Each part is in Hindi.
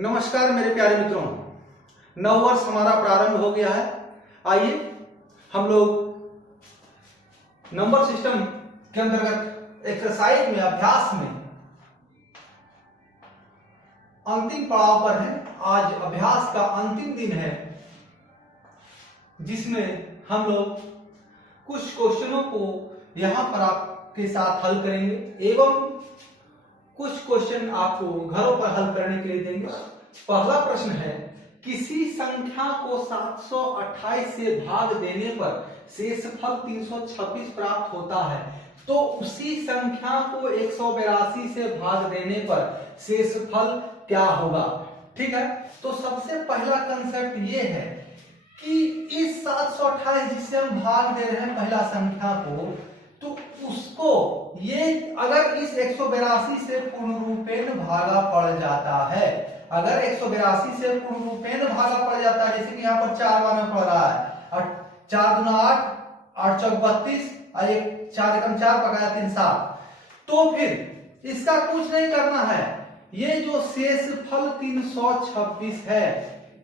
नमस्कार मेरे प्यारे मित्रों, नव वर्ष हमारा प्रारंभ हो गया है। आइए हम लोग नंबर सिस्टम के अंतर्गत एक्सरसाइज में अभ्यास में अंतिम पड़ाव पर हैं। आज अभ्यास का अंतिम दिन है जिसमें हम लोग कुछ क्वेश्चनों को यहां पर आपके साथ हल करेंगे एवं कुछ क्वेश्चन आपको घरों पर हल करने के लिए देंगे। पहला प्रश्न है, किसी संख्या को 728 से भाग देने पर शेषफल 326 प्राप्त होता है, तो उसी संख्या को 182 से भाग देने पर शेषफल क्या होगा। ठीक है, तो सबसे पहला कंसेप्ट ये है कि इस 728 जिससे हम भाग दे रहे हैं पहला संख्या को, तो उसको ये अगर इस 182 से पूर्ण रूपेण भागा पड़ जाता है, अगर 182 से पूर्ण रूपेण भागा पड़ जाता है, जैसे कि यहाँ पर 4 बार में पड़ रहा है और 4 दूना 8, 8 चौक 32 और 1 4 एकम 4 पकाया 3 7, तो फिर इसका कुछ नहीं करना है। ये जो शेषफल 326 है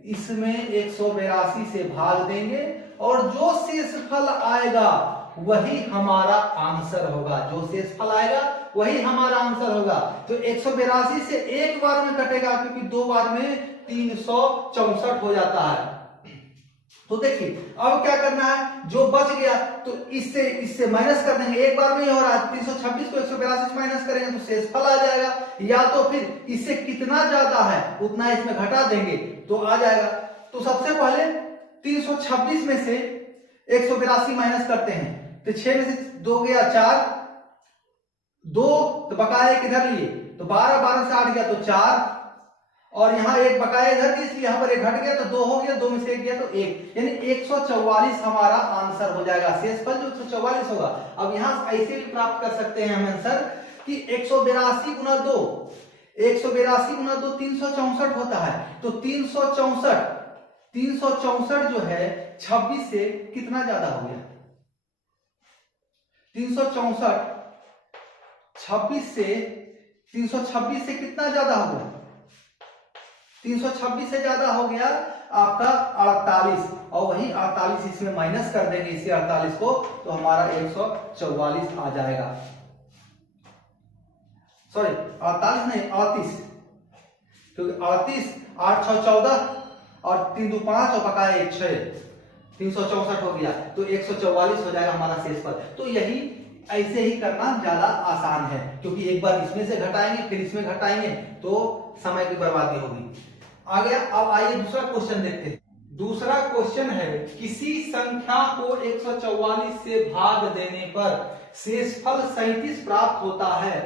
इसमें 182 से भाग देंगे और जो शेषफल आएगा वही हमारा आंसर होगा। जो शेषफल आएगा वही हमारा आंसर होगा। तो 182 से एक बार में कटेगा क्योंकि दो बार में 364 हो जाता है। तो देखिए अब क्या करना है, जो बच गया तो इससे माइनस कर देंगे। एक बार में ही हो रहा है, 326 को 182 से माइनस करेंगे तो शेषफल आ जाएगा, या तो फिर इससे कितना ज्यादा है उतना इसमें घटा देंगे तो आ जाएगा। तो सबसे पहले 326 में से 182 माइनस करते हैं, तो 6 में से 2 गया 4, 2 तो बकाया किधर लिए तो 12, 12 से 8 गया तो 4, और यहाँ एक बकाया इधर की इसलिए यहाँ पर एक घट गया तो 2 हो गया, 2 में से 1 गया तो 1, यानी 144 हमारा आंसर हो जाएगा। शेषफल जो 144 होगा। अब यहाँ ऐसे भी प्राप्त कर सकते हैं हम आंसर कि 182 गुना 2, 182 गुना 2 364 होता है। तो 364 जो है 26 से कितना ज्यादा हो गया, 364 326 से कितना ज्यादा हो गया, 326 से ज्यादा हो गया आपका 48, और वही 48 इसमें माइनस कर देंगे इसी 48 को, तो हमारा 144 आ जाएगा। सॉरी 48 नहीं 38, क्योंकि 38 8 6 14 और 3 2 5 और बकाया 1 6, 364 हो गया तो 144 हो जाएगा हमारा शेषफल। तो यही ऐसे ही करना ज्यादा आसान है, क्योंकि एक बार इसमें से घटाएंगे फिर इसमें घटाएंगे तो समय की बर्बादी होगी। आ गया। अब आइए दूसरा क्वेश्चन देखते हैं। दूसरा क्वेश्चन है, किसी संख्या को 144 से भाग देने पर शेषफल 37 प्राप्त होता है,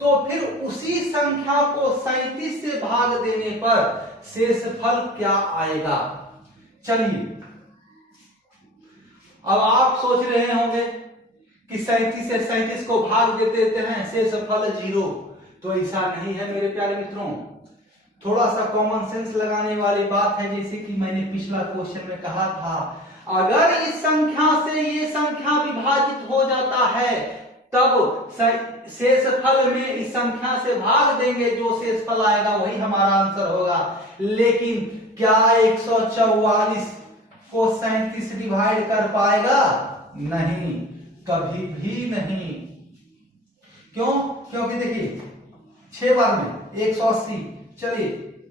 तो फिर उसी संख्या को 37 से भाग देने पर शेषफल क्या आएगा। चलिए अब आप सोच रहे होंगे कि 37 से 37 को भाग देते हैं शेषफल 0, तो ऐसा नहीं है मेरे प्यारे मित्रों। थोड़ा सा कॉमन सेंस लगाने वाली बात है, जैसे कि मैंने पिछला क्वेश्चन में कहा था, अगर इस संख्या से ये संख्या विभाजित हो जाता है तब शेषफल में इस संख्या से भाग देंगे, जो शेषफल आएगा वही हमारा आंसर होगा। लेकिन क्या 144 को 37 डिवाइड कर पाएगा? नहीं, कभी भी नहीं। क्यों? क्योंकि देखिए 6 बार में 180, चलिए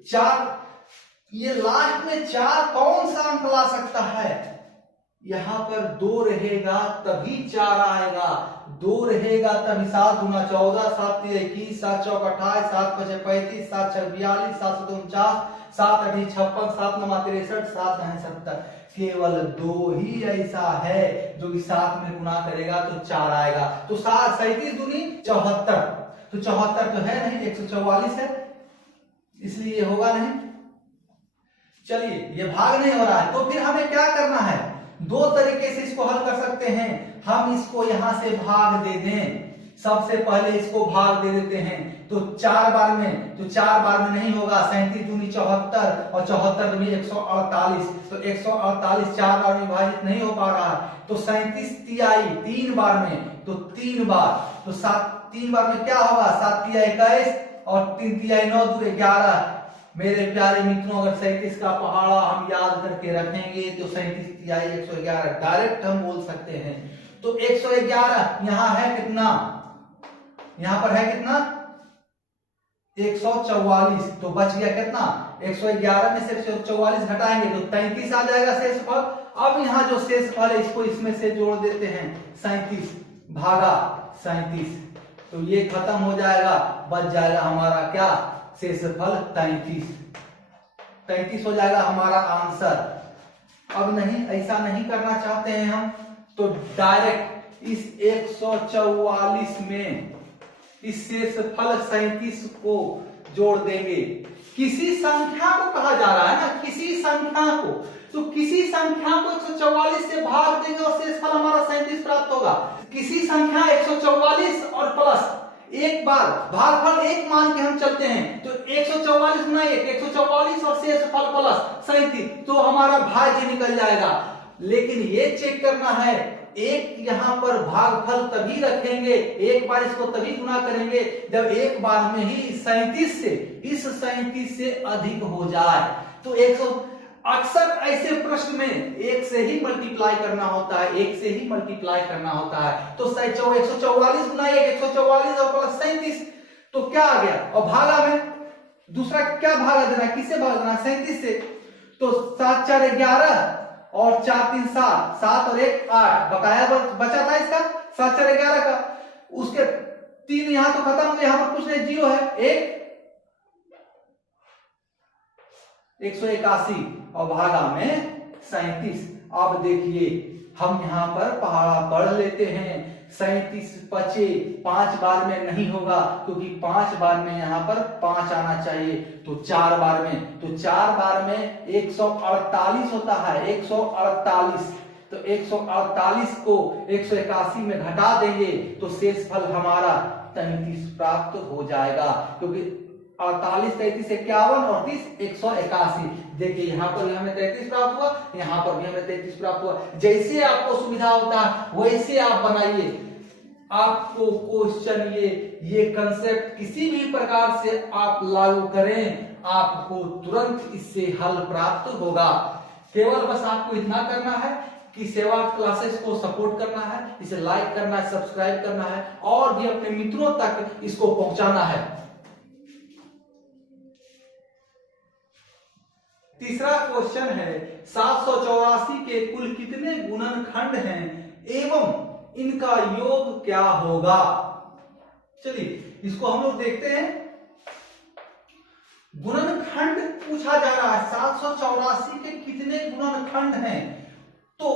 4, ये लास्ट में 4 कौन सा अंक ला सकता है? यहां पर 2 रहेगा तभी 4 आएगा, 2 रहेगा तभी 7 गुना 14, 7 3 21, 7 चौक 28, 7 5 35, 7 6 42, 7 7 49, 7 8 56, 7 9 63, 7 9 70। केवल 2 ही ऐसा है जो कि 7 में गुना करेगा तो 4 आएगा। तो 37 दूनी 74, तो 74 तो है नहीं, 144 है, इसलिए ये होगा नहीं। चलिए ये भाग नहीं हो रहा है, तो फिर हमें क्या करना है? 2 तरीके से इसको हल कर सकते हैं। हम इसको यहां से भाग दे दें, सबसे पहले इसको भाग दे देते हैं, तो 4 बार में, तो 4 बार में नहीं होगा, 37 दूनी 74 और 74 दूनी 148, तो 148 4 बार में विभाजित नहीं हो पा रहा, तो 37 तिहाई 3 बार में, तो 3 बार, तो 7 3 बार में क्या होगा, 7 तिहाई 21 और 3 तिहाई 9 दूनी 11, मेरे प्यारे मित्रों, अगर 37 का पहाड़ा हम याद करके रखेंगे तो 37 तिहाई 111 डायरेक्ट हम बोल सकते हैं। तो 111 यहाँ है कितना, यहाँ पर है कितना 144, तो बच गया कितना 111 में से 144 घटाएंगे तो 33 आ जाएगा शेषफल। अब यहाँ जो शेषफल है इसको इसमें से जोड़ देते हैं 37 भागा 37, तो ये खत्म हो जाएगा, बच जाएगा हमारा क्या शेषफल 33 हो जाएगा हमारा आंसर। अब नहीं, ऐसा नहीं करना चाहते हैं हम, तो डायरेक्ट इस 144 में इस शेषफल 37 को जोड़ देंगे। किसी संख्या को कहा जा रहा है ना, किसी संख्या को, तो किसी संख्या को 144 से भाग देंगे और शेषफल हमारा 37 प्राप्त होगा। किसी संख्या 144 और प्लस एक बार भागफल एक मान के हम चलते हैं, तो 144 गुना 1 144 और शेषफल प्लस 37, तो हमारा भाज्य निकल जाएगा। लेकिन ये चेक करना है, एक यहाँ पर भागफल तभी रखेंगे, एक बार इसको तभी गुना करेंगे जब एक बार में ही 37 से अधिक हो जाए। तो 100 अक्सर ऐसे प्रश्न में एक से ही मल्टीप्लाई करना होता है, एक से ही मल्टीप्लाई करना होता है। तो 144 गुना 1 144 और प्लस 37, तो क्या आ गया, और भागा में दूसरा क्या भागा देना, किससे भागा देना 37 से, तो 7 4 11 और 4 3 7, 7 और 1 8, बकाया बचा था इसका 7 4 11 का, उसके 3 यहां तो खत्म हो गया, यहां पर कुछ नहीं, 0 है, 181 और भागा में 37। अब देखिए हम यहाँ पर पहाड़ा पढ़ लेते हैं, 37 बचे 5 बार में नहीं होगा, क्योंकि 5 बार में यहाँ पर 5 आना चाहिए, तो 4 बार में, तो 4 बार में 148 होता है, 148, तो 148 को 181 में घटा देंगे तो शेषफल हमारा 33 प्राप्त हो जाएगा, क्योंकि 48 33 51 और 30 181। देखिए यहाँ पर भी हमें 33 प्राप्त हुआ, यहाँ पर भी हमें 33 प्राप्त हुआ। जैसे आपको सुविधा होता है वैसे आप बनाइए। आपको क्वेश्चन ये कंसेप्ट किसी भी प्रकार से आप लागू करें, आपको तुरंत इससे हल प्राप्त होगा। केवल बस आपको इतना करना है कि सेवा क्लासेस को सपोर्ट करना है, इसे लाइक करना है, सब्सक्राइब करना है और भी अपने मित्रों तक इसको पहुंचाना है। तीसरा क्वेश्चन है, 784 के कुल कितने गुणनखंड हैं एवं इनका योग क्या होगा। चलिए इसको हम लोग देखते हैं। गुणनखंड पूछा जा रहा है, 784 के कितने गुणनखंड हैं। तो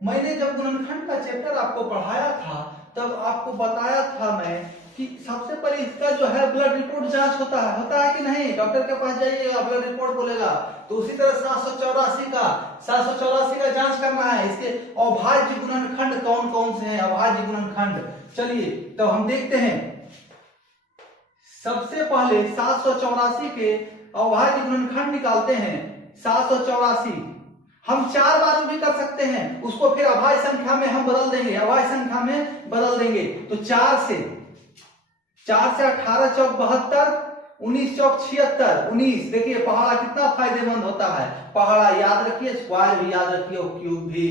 मैंने जब गुणनखंड का चैप्टर आपको पढ़ाया था तब आपको बताया था मैं कि सबसे पहले इसका जो है ब्लड रिपोर्ट जांच होता है कि नहीं, डॉक्टर के पास जाइएगा ब्लड रिपोर्ट बोलेगा, तो उसी तरह 784 का जांच करना है। इसके अभाज्य गुणनखंड कौन कौन से हैं, अभाज्य गुणनखंड, चलिए तो हम देखते हैं। सबसे पहले 784 के अभाज्य गुणनखंड निकालते हैं। 784 हम 4 बार में भी कर सकते हैं, उसको फिर अभाज्य संख्या में हम बदल देंगे, अभाज्य संख्या में बदल देंगे। तो 4 से 18 चौक 72, 19 चौक 76, 19। देखिए पहाड़ा कितना फायदेमंद होता है, पहाड़ा याद रखिए, स्क्वायर भी याद रखिए और क्यूब भी।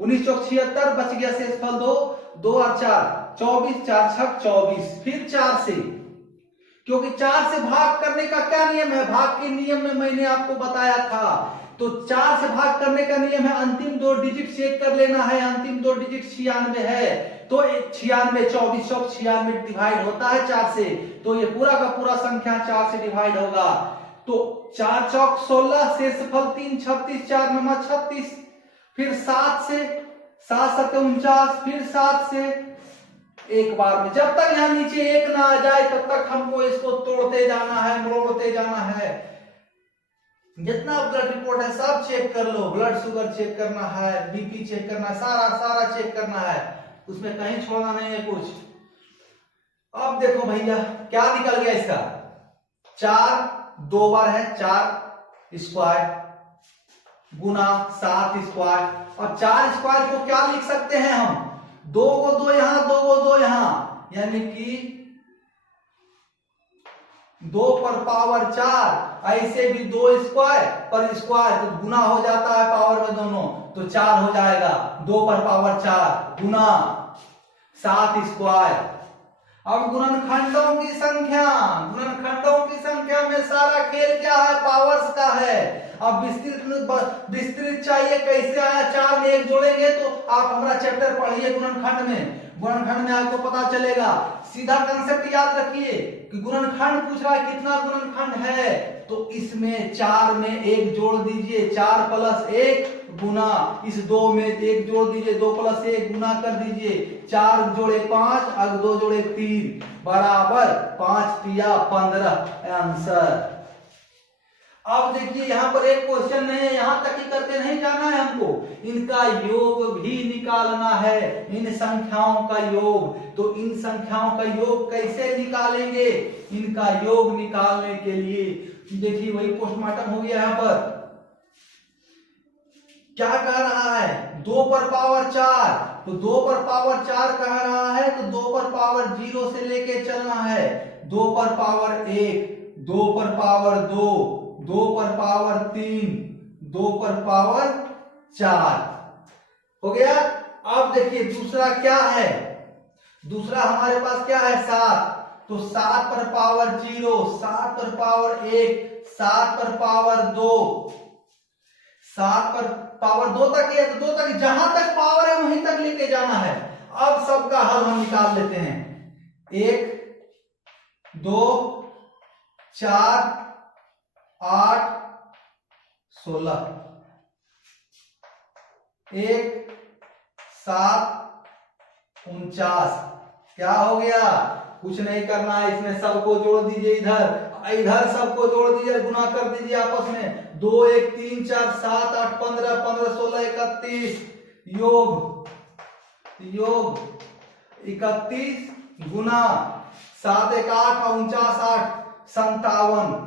19 चौक 76, बच गया शेषफल 2, 2 और 4 24, 4 छक 24। फिर 4 से, क्योंकि 4 से भाग करने का क्या नियम है, भाग के नियम में मैंने आपको बताया था। तो 4 से भाग करने का नियम है, अंतिम 2 डिजिट चेक कर लेना है, अंतिम 2 डिजिट 96 है, तो 96 24 चौक 96 डिवाइड होता है 4 से, तो ये पूरा का पूरा संख्या 4 से डिवाइड होगा। तो 4 चौक 16, शेषफल 3 36, 4 9 36। फिर 7 से 7 7 49, फिर 7 से एक बार में, जब तक यहाँ नीचे 1 ना आ जाए तब तक हमको इसको तोड़ते जाना है, मोड़ते जाना है। जितना ब्लड रिपोर्ट है सब चेक कर लो, ब्लड शुगर चेक करना है, बीपी चेक करना है, सारा चेक करना है, उसमें कहीं छोड़ना नहीं है कुछ। अब देखो भैया क्या निकल गया इसका, 4 2 बार है, 4 स्क्वायर गुना 7 स्क्वायर, और 4 स्क्वायर को क्या लिख सकते हैं हम, 2 को 2 यहां, 2 को 2 यहां, यानी कि 2 पर पावर 4, ऐसे भी 2 स्क्वायर पर स्क्वायर तो गुना हो जाता है पावर में दोनों, तो 4 हो जाएगा। 2 पर पावर 4 गुना 7 स्क्वायर। अब गुणनखंडों की संख्या में सारा खेल क्या है, पावर्स का है। अब विस्तृत चाहिए, कैसे आया, 4 में 1 जोड़ेंगे तो आप हमारा चैप्टर पढ़िए गुणनखंड में आपको पता चलेगा। सीधा कंसेप्ट याद रखिए कि गुणनखंड पूछ रहा है कितना गुणनखंड है, तो इसमें 4 में 1 जोड़ दीजिए, 4 प्लस 1 गुना, इस 2 में 1 जोड़ दीजिए, 2 प्लस 1 गुना कर दीजिए, 4 जोड़े 5 और 2 जोड़े 3 बराबर 5 तिया 15 आंसर। अब देखिए यहाँ पर एक क्वेश्चन नहीं है, यहां तक ही करके नहीं जाना है हमको, इनका योग भी निकालना है, इन संख्याओं का योग। तो इन संख्याओं का योग कैसे निकालेंगे, इनका योग निकालने के लिए देखिए वही पोस्टमार्टम हो गया। यहाँ पर क्या कह रहा है, 2 पर पावर 4, तो 2 पर पावर 4 कह रहा है, तो 2 पर पावर 0 से लेके चलना है। 2 पर पावर 1, 2 पर पावर 2, 2 पर पावर 3, 2 पर पावर 4 हो गया। अब देखिए दूसरा क्या है, दूसरा हमारे पास क्या है 7, तो 7 पर पावर 0, 7 पर पावर 1, 7 पर पावर 2, 7 पर पावर 2 तक है, तो 2 तक जहां तक पावर है वहीं तक लेके जाना है। अब सबका हल हम निकाल लेते हैं। 1 2 4 8 16, 1 7 49, क्या हो गया, कुछ नहीं करना है, इसमें सबको जोड़ दीजिए, इधर सबको जोड़ दीजिए, गुना कर दीजिए आपस में। 2 1 3 4 7 8 15 15 16 31, योग 31 गुना 7 1 8 49 8 57।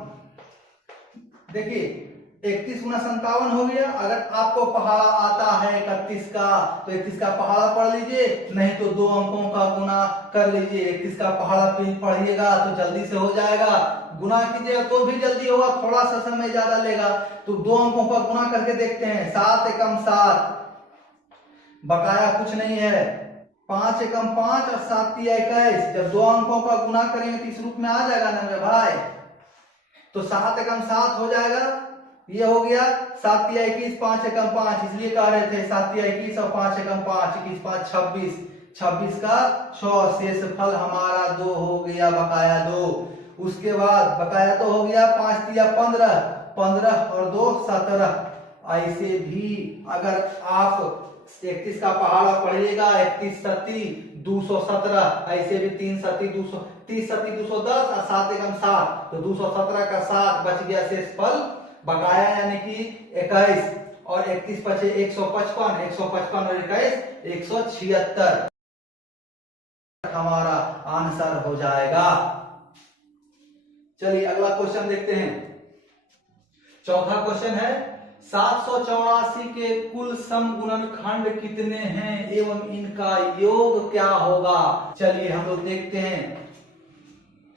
देखिए 31 गुना 57 हो गया। अगर आपको पहाड़ा आता है 31 का, तो 31 का पहाड़ा पढ़ लीजिए, नहीं तो 2 अंकों का गुना कर लीजिए। 31 का पहाड़ा पढ़िएगा तो जल्दी से हो जाएगा, गुना कीजिएगा तो भी जल्दी होगा, थोड़ा सा समय ज्यादा लेगा। तो 2 अंकों का गुना करके देखते हैं। 7 एकम 7, बकाया कुछ नहीं है। 5 एकम 5 और 7 तिया 21, जब 2 अंकों का गुना करेंगे तो इस रूप में आ जाएगा ना मेरे भाई, तो 7 एकम 7 हो जाएगा। ये हो गया 7 तिया 21, 5 एकम 5, इसलिए कह रहे थे 7 तिया 21 और 5 एकम 5, 21 5 26, 26 का 6, शेष फल हमारा 2 हो गया, बकाया 2। उसके बाद बकाया तो हो गया 5 तिया 15, 15 और 2 17। ऐसे भी अगर आप 31 का पहाड़ा पढ़िएगा, 31 सती 217, ऐसे भी 3 सती 200, 30 सती 210 और 7 एकम 7, तो 217 का 7 बच गया, शेष फल बकाया यानी कि 21, और 31 बचे 155, 155 और 21 176 हमारा आंसर हो जाएगा। चलिए अगला क्वेश्चन देखते हैं। चौथा क्वेश्चन है 784 के कुल सम गुणनखंड कितने हैं एवं इनका योग क्या होगा। चलिए हम लोग देखते हैं,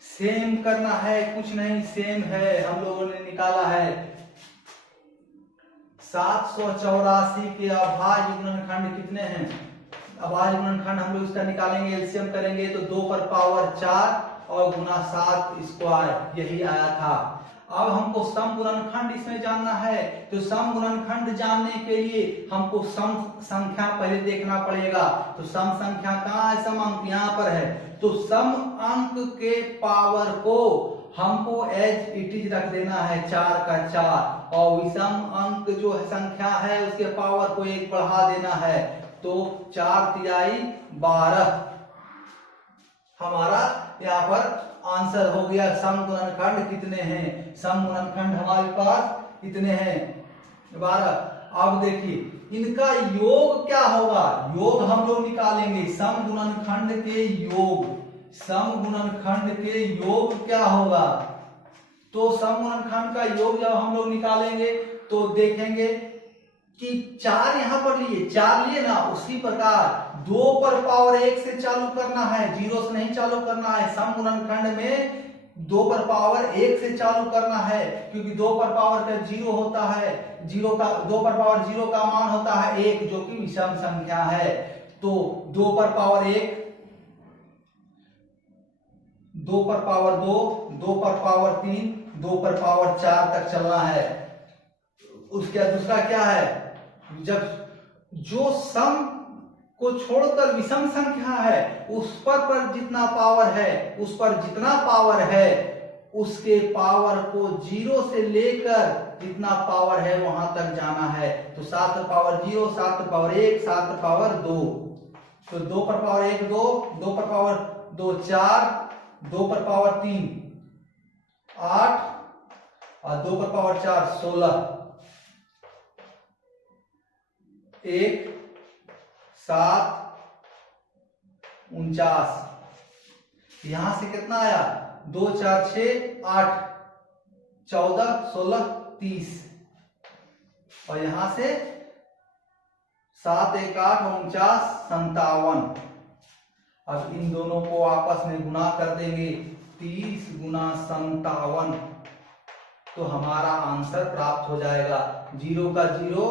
सेम करना है, कुछ नहीं सेम है, हम लोगों ने निकाला है 784 के अभाज्य गुणनखंड कितने हैं। अभाज्य गुणनखंड हम लोग इसका निकालेंगे, एलसीएम करेंगे तो 2 पर पावर 4 और गुना 7 स्क्वायर, यही आया था। अब हमको सम गुणनखंड इसमें जानना है, तो सम गुणनखंड जानने के लिए हमको सम संख्या पहले देखना पड़ेगा। तो सम संख्या कहाँ है, सम अंक यहाँ पर है, तो सम अंक के पावर को हमको एज इट इज रख देना है 4 का 4, और विषम अंक जो संख्या है उसके पावर को 1 बढ़ा देना है, तो 4 तिहाई 12 हमारा यहाँ पर आंसर हो गया। सम गुणनखंड कितने हैं, सम गुणनखंड हमारे पास कितने हैं 12। अब देखिए इनका योग क्या होगा, योग हम लोग निकालेंगे, सम गुणनखंड के योग, सम गुणनखंड के योग क्या होगा। तो सम गुणनखंड का योग जब हम लोग निकालेंगे तो देखेंगे कि 4 यहां पर लिए, 4 लिए ना, उसी प्रकार 2 पर पावर 1 से चालू करना है, 0 से नहीं चालू करना है। सम गुणनखंड में 2 पर पावर 1 से चालू करना है, क्योंकि 2 पर पावर का 0 होता है, 2 पर पावर 0 का मान होता है 1, जो कि विषम संख्या है। तो 2 पर पावर 1, 2 पर पावर 2, 2 पर पावर 3, 2 पर पावर 4 तक चलना है। उसके बाद दूसरा क्या है, जब जो सम को छोड़कर विषम संख्या है उस पर जितना पावर है, उस पर जितना पावर है उसके पावर को 0 से लेकर जितना पावर है वहां तक जाना है। तो 7 पावर 0, 7 पावर 1, 7 पावर 2। तो 2 पर पावर 1 2, 2 पर पावर 2 4, 2 पर पावर 3 8 और 2 पर पावर 4 16, 1 7 49। यहां से कितना आया, 2 4 6 8 14 16 30, और यहां से 7 1 8 49 57। अब इन दोनों को आपस में गुणा कर देंगे, 30 गुना 57, तो हमारा आंसर प्राप्त हो जाएगा। 0 का 0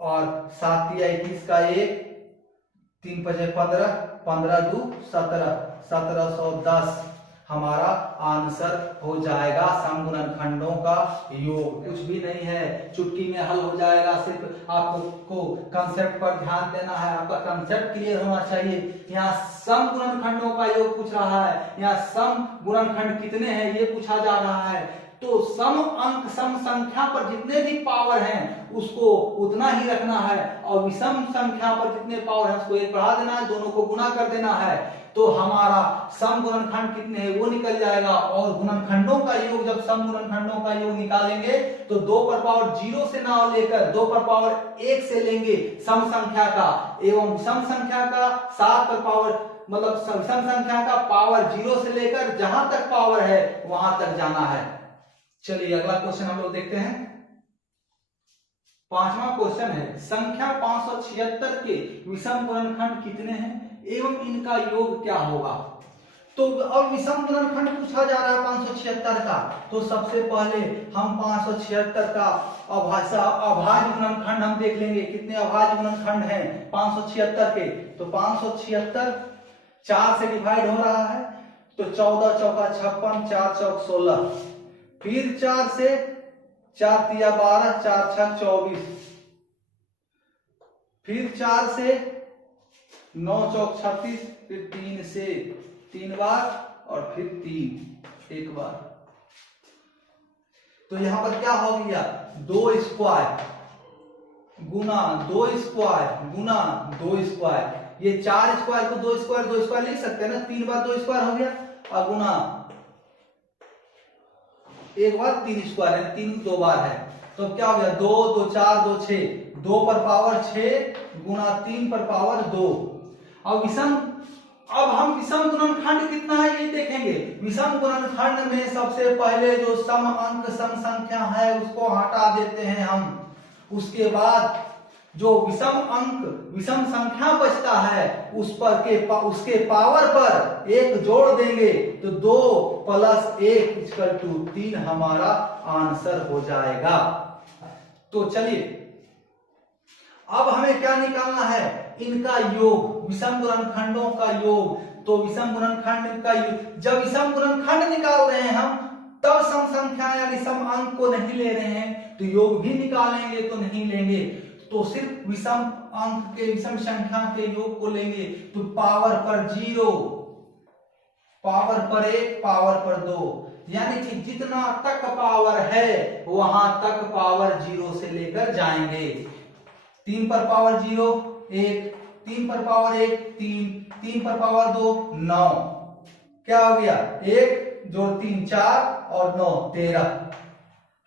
और 7 या 21 का 1, 3 5 15, 15 2 17, 1710 हमारा आंसर हो जाएगा। समगुणनखंडों का योग कुछ भी नहीं है, चुटकी में हल हो जाएगा। सिर्फ आपको कंसेप्ट पर ध्यान देना है, आपका कंसेप्ट क्लियर होना चाहिए। यहाँ समगुणनखंडों का योग पूछ रहा है, यहाँ सम गुणनखंड कितने हैं ये पूछा जा रहा है। तो सम अंक सम संख्या पर जितने भी पावर हैं उसको उतना ही रखना है, और विषम संख्या पर जितने पावर है उसको 1 बढ़ा देना है, दोनों को गुना कर देना है। तो हमारा सम गुणनखंड कितने हैं वो निकल जाएगा। और गुणनखंडों का योग, जब सम गुणनखंडों का योग निकालेंगे तो 2 पर पावर 0 से ना लेकर 2 पर पावर 1 से लेंगे सम संख्या का, एवं विषम संख्या का 7 पर पावर, मतलब विषम संख्या का पावर 0 से लेकर जहां तक पावर है वहां तक जाना है। चलिए अगला क्वेश्चन हम लोग देखते हैं। 5वां क्वेश्चन है, संख्या 576 के विषम गुणनखंड कितने हैं एवं इनका योग क्या होगा। तो अब विषम गुणनखंड पूछा जा रहा है 576 का। तो सबसे पहले हम 576 का अभाज्य गुणनखंड हम देख लेंगे। कितने अभाज्य गुणनखंड हैं 576 के। तो 576 4 से डिवाइड हो रहा है, तो 14 चौका 56, 4 चौक 16, फिर 4 से 4 तिया 12, 4 छक 24, फिर 4 से 9 चौक 36, फिर 3 से 3 बार और फिर 3 एक बार। तो यहां पर क्या हो गया, 2 स्क्वायर गुना 2 स्क्वायर गुना 2 स्क्वायर। ये 4 स्क्वायर को 2 स्क्वायर 2 स्क्वायर लिख सकते हैं ना, 3 बार 2 स्क्वायर हो गया, और गुना 1 बार 3 स्क्वायर है, 3 2 बार है। तो क्या हो गया, 2 2 4 2 6, 2 पर पावर 6 गुना 3 पर पावर 2। अब हम विषम गुणनखंड कितना है ये देखेंगे। विषम गुणनखंड में सबसे पहले जो सम अंक सम संख्या है उसको हटा देते हैं हम। उसके बाद जो विषम अंक विषम संख्या बचता है उसके पावर पर 1 जोड़ देंगे, तो 2 + 1 = 3 हमारा आंसर हो जाएगा। तो चलिए अब हमें क्या निकालना है, इनका योग, विषम गुणनखंडों का योग। तो विषम गुणनखंड का योग, जब विषम गुणनखंड निकाल रहे हैं हम तब सम संख्या यानी सम अंक को नहीं ले रहे हैं, तो योग भी निकालेंगे तो नहीं लेंगे, तो सिर्फ विषम अंक के विषम संख्या के योग को लेंगे। तो पावर पर 0, पावर पर 1, पावर पर 2, यानी कि जितना तक पावर है वहां तक पावर 0 से लेकर जाएंगे। 3 पर पावर 0 1, 3 पर पावर 1 3, 3 पर पावर 2 9, क्या हो गया 1 जोड़ 3 4 और 9 13,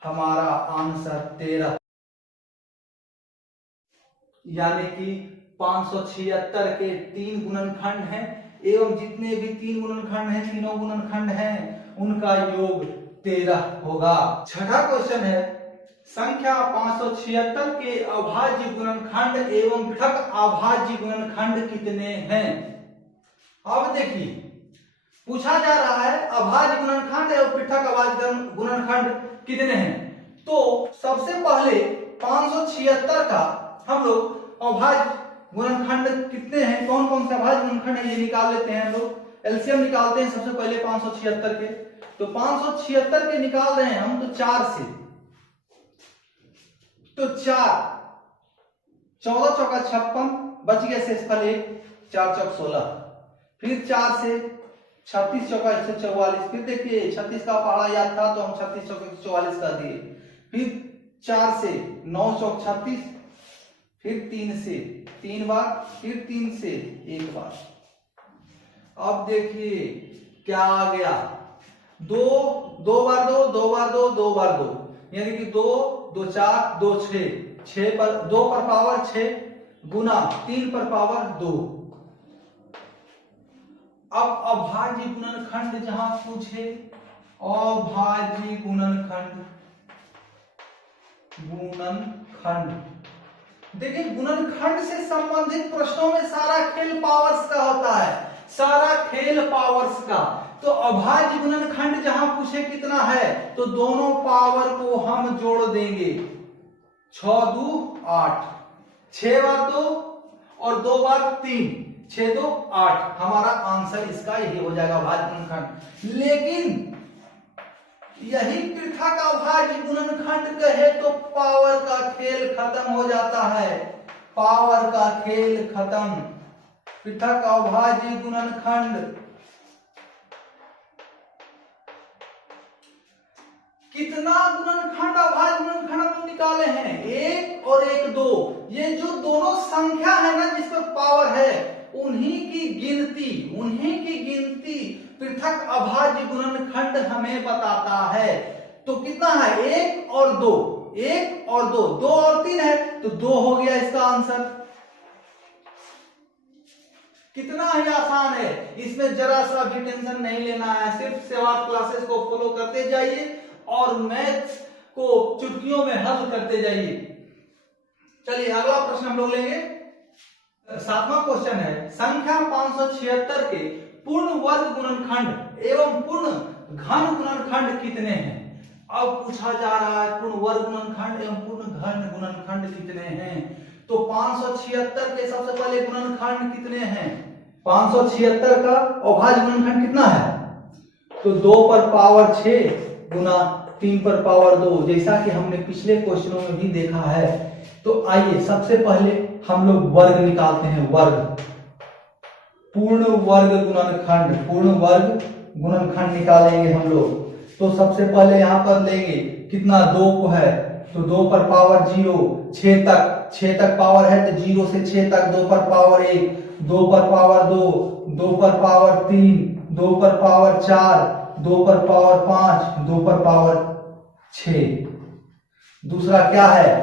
हमारा आंसर 13। यानी कि 576 के 3 गुणनखंड हैं, एवं जितने भी 3 गुणनखंड हैं, तीनों गुणनखंड हैं, उनका योग 13 होगा। छठा क्वेश्चन है, संख्या 576 के अभाज्य गुणनखंड एवं पृथक अभाज्य गुणनखंड कितने हैं। अब देखिए पूछा जा रहा है अभाज्य गुणनखंड एवं पृथक अभाज्य गुणनखंड कितने हैं। तो सबसे पहले 576 का हम लोग अभाज्य गुणनखंड कितने हैं, कौन कौन से अभाज्य गुणनखंड है ये निकाल लेते हैं। हम लोग एलसीएम निकालते हैं सबसे पहले 576 के। तो 576 के निकाल रहे हैं हम तो 4 से, तो 4 14 चौका 56 बच गया शेषफल 1, 4 चौक 16, फिर 4 से 36 चौका 144, फिर देखिए 36 का पहाड़ा याद था तो हम 36 चौका 144 कर दिए, फिर 4 से 9 चौक 36, फिर 3 से 3 बार, फिर 3 से 1 बार। अब देखिए क्या आ गया, 2 2 बार 2 2 बार 2 2 बार 2, यानी कि 2 2 4 2 6, 6 पर 2 पर पावर 6 गुना 3 पर पावर 2। अब अभाज्य गुणनखंड जहां पूछे, अभाज्य गुणनखंड देखिए गुणनखंड से संबंधित प्रश्नों में सारा खेल पावर्स का होता है, सारा खेल पावर्स का। तो अभाज्य गुणनखंड जहां पूछे कितना है तो दोनों पावर को हम जोड़ देंगे, 6 2 8, 6 बार 2 और 2 बार 3, 6 2 8, हमारा आंसर इसका यही हो जाएगा अभाज्य गुणनखंड। लेकिन यही पृथक अभाज्य गुणनखंड कहे तो पावर का खेल खत्म हो जाता है, पावर का खेल खत्म। पृथक अभाज्य गुणनखंड कितना गुणनखंड अभाज्य गुणनखंड हम निकाले हैं, 1 और 1 2, ये जो दोनों संख्या है ना जिस पर पावर है उन्हीं की गिनती पृथक अभाज्य गुणनखंड हमें बताता है। तो कितना है, 1 और 2, 1 और 2, 2 और 3 है तो 2 हो गया इसका आंसर। कितना ही आसान है, इसमें जरा सा भी टेंशन नहीं लेना है, सिर्फ सेवात क्लासेस को फॉलो करते जाइए और मैथ्स को चुटकियों में हल करते जाइए। चलिए अगला प्रश्न हम लोग लेंगे, 7वां क्वेश्चन है, संख्या 576 के पूर्ण वर्ग गुणनखंड एवं पूर्ण घन गुणनखंड कितने हैं। अब पूछा जा रहा है पूर्ण वर्ग गुणनखंड एवं पूर्ण घन गुणनखंड कितने हैं। तो 576 के सबसे पहले गुणनखंड कितने हैं, 576 का अभाज्य गुणनखंड कितना है, तो 2 पर पावर 6 गुना 3 पर पावर 2, जैसा कि हमने पिछले क्वेश्चनों में भी देखा है। तो आइए सबसे पहले हम लोग वर्ग निकालते हैं, वर्ग पूर्ण वर्ग गुणनखंड निकालेंगे हम लोग। तो सबसे पहले यहां पर लेंगे कितना, 2 को है तो 2 पर पावर 0, 6 तक पावर है तो 0 से 6 तक 2 पर पावर 1, 2 पर पावर 2, 2 पर पावर 3, 2 पर पावर 4, 2 पर पावर 5, 2 पर पावर 6। दूसरा क्या है,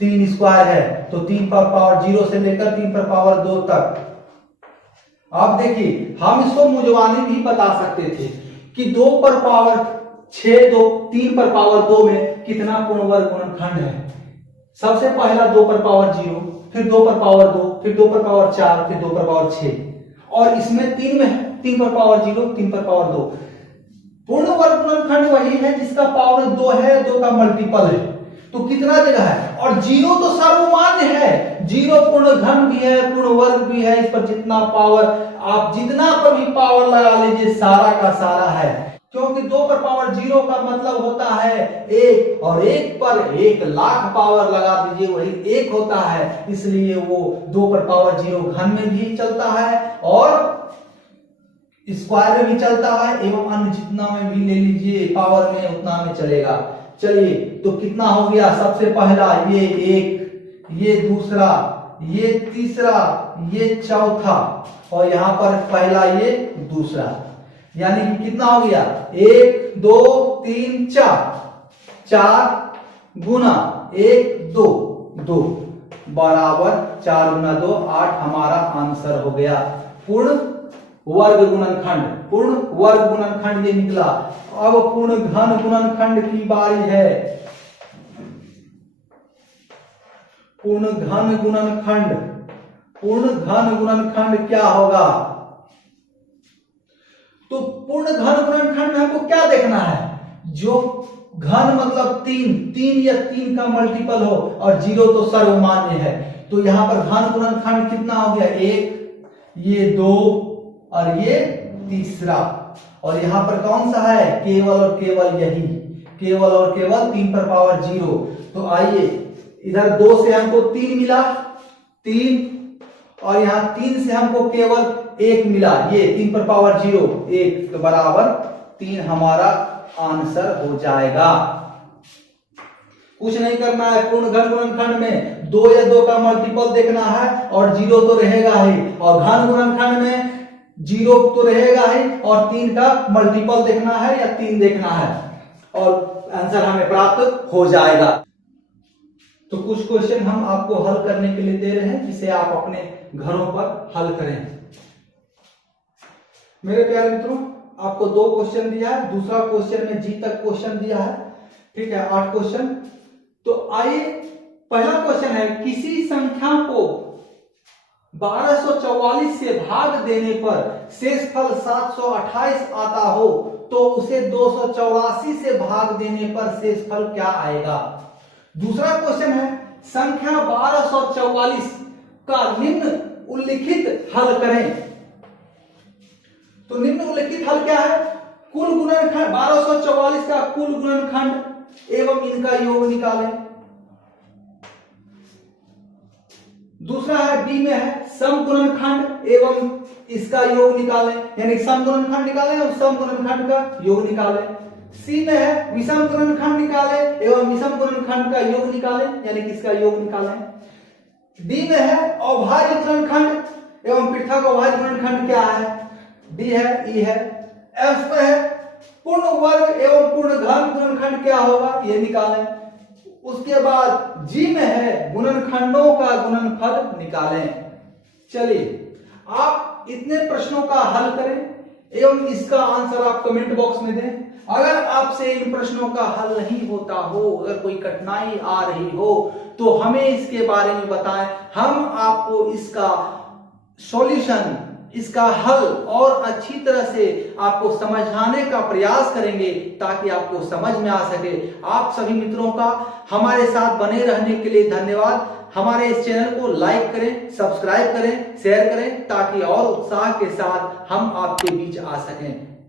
3 स्क्वायर है तो 3 पर पावर 0 से लेकर 3 पर पावर 2 तक। अब देखिए हम इसको मुजवानी भी बता सकते थे कि 2 पर पावर 6 2 3 पर पावर 2 में कितना पूर्ण वर्ग गुणनखंड है। सबसे पहला 2 पर पावर 0, फिर 2 पर पावर 2, फिर 2 पर पावर 4, फिर 2 पर पावर 6, और इसमें 3 में 3 पर पावर 0, 3 पर पावर 2। पूर्ण वर्ग गुणनखंड वही है जिसका पावर 2 है, 2 का मल्टीपल है। तो कितना जगह है, और 0 तो सर्वमान्य है, 0 पूर्ण घन भी है, पूर्ण वर्ग भी है, इस पर जितना पावर आप जितना पर भी पावर लगा लीजिए सारा का सारा है, क्योंकि 2 पर पावर 0 का मतलब होता है 1, और 1 पर 1 लाख पावर लगा दीजिए वही 1 होता है, इसलिए वो 2 पर पावर 0 घन में भी चलता है और स्क्वायर में भी चलता है, एवं अन्य जितना में भी ले लीजिए पावर में उतना में चलेगा। चलिए तो कितना हो गया, सबसे पहला ये 1, ये दूसरा, ये तीसरा, ये चौथा, और यहां पर पहला ये दूसरा, यानी कि कितना हो गया, 1 2 3 4 गुना 1 2 2 बराबर 4 गुना 2 8 हमारा आंसर हो गया। पूर्ण वर्ग गुणनखंड ये निकला। अब पूर्ण घन गुणनखंड की बारी है। पूर्ण घन गुणनखंड क्या होगा, तो पूर्ण घन गुणनखंड में हमको क्या देखना है, जो घन मतलब तीन या तीन का मल्टीपल हो और 0 तो सर्वमान्य है। तो यहाँ पर घन गुणनखंड कितना हो गया, 1, ये 2 और ये तीसरा, और यहाँ पर कौन सा है, केवल और केवल यही, केवल और केवल 3 पर पावर 0। तो आइए इधर 2 से हमको 3 मिला, 3, और यहाँ 3 से हमको केवल 1 मिला, ये 3 पर पावर 0, 1 के बराबर 3 हमारा आंसर हो जाएगा। कुछ नहीं करना है, पूर्ण घन गुणनखंड में 2 या 2 का मल्टीपल देखना है और 0 तो रहेगा ही, और घन गुणनखंड में 0 तो रहेगा ही और 3 का मल्टीपल देखना है या 3 देखना है, और आंसर हमें प्राप्त हो जाएगा। तो कुछ क्वेश्चन हम आपको हल करने के लिए दे रहे हैं, जिसे आप अपने घरों पर हल करें। मेरे प्यारे मित्रों, आपको 2 क्वेश्चन दिया है, दूसरा क्वेश्चन में जी तक क्वेश्चन दिया है, ठीक है, 8 क्वेश्चन। तो आइए पहला क्वेश्चन है, किसी संख्या को 1244 से भाग देने पर शेषफल 728 आता हो तो उसे 284 से भाग देने पर शेषफल क्या आएगा। दूसरा क्वेश्चन है, संख्या 1244 का निम्न उल्लिखित हल करें। तो निम्न उल्लिखित हल क्या है, कुल गुणनखंड 1244 का कुल गुणनखंड एवं इनका योग निकालें। दूसरा है बी में है सम गुणनखंड एवं इसका योग निकालें, यानी सम गुणनखंड निकालें और सम गुणनखंड का योग निकालें। सी में है विषम गुणनखंड निकालें एवं विषम गुणनखंड का योग निकालें, यानी किसका योग निकालें। डी में है अभाज्य गुणनखंड एवं पृथक अभाज्य गुणनखंड क्या है, डी है, ई है। एफ में है पूर्ण वर्ग एवं पूर्ण घन गुणनखंड क्या होगा, ये निकालें। उसके बाद जी में है गुणनखंडों का गुणनफल निकालें। चलिए आप इतने प्रश्नों का हल करें एवं इसका आंसर आप कमेंट बॉक्स में दें। अगर आपसे इन प्रश्नों का हल नहीं होता हो, अगर कोई कठिनाई आ रही हो तो हमें इसके बारे में बताएं, हम आपको इसका सॉल्यूशन, इसका हल और अच्छी तरह से आपको समझाने का प्रयास करेंगे ताकि आपको समझ में आ सके। आप सभी मित्रों का हमारे साथ बने रहने के लिए धन्यवाद। हमारे इस चैनल को लाइक करें, सब्सक्राइब करें, शेयर करें ताकि और उत्साह के साथ हम आपके बीच आ सकें।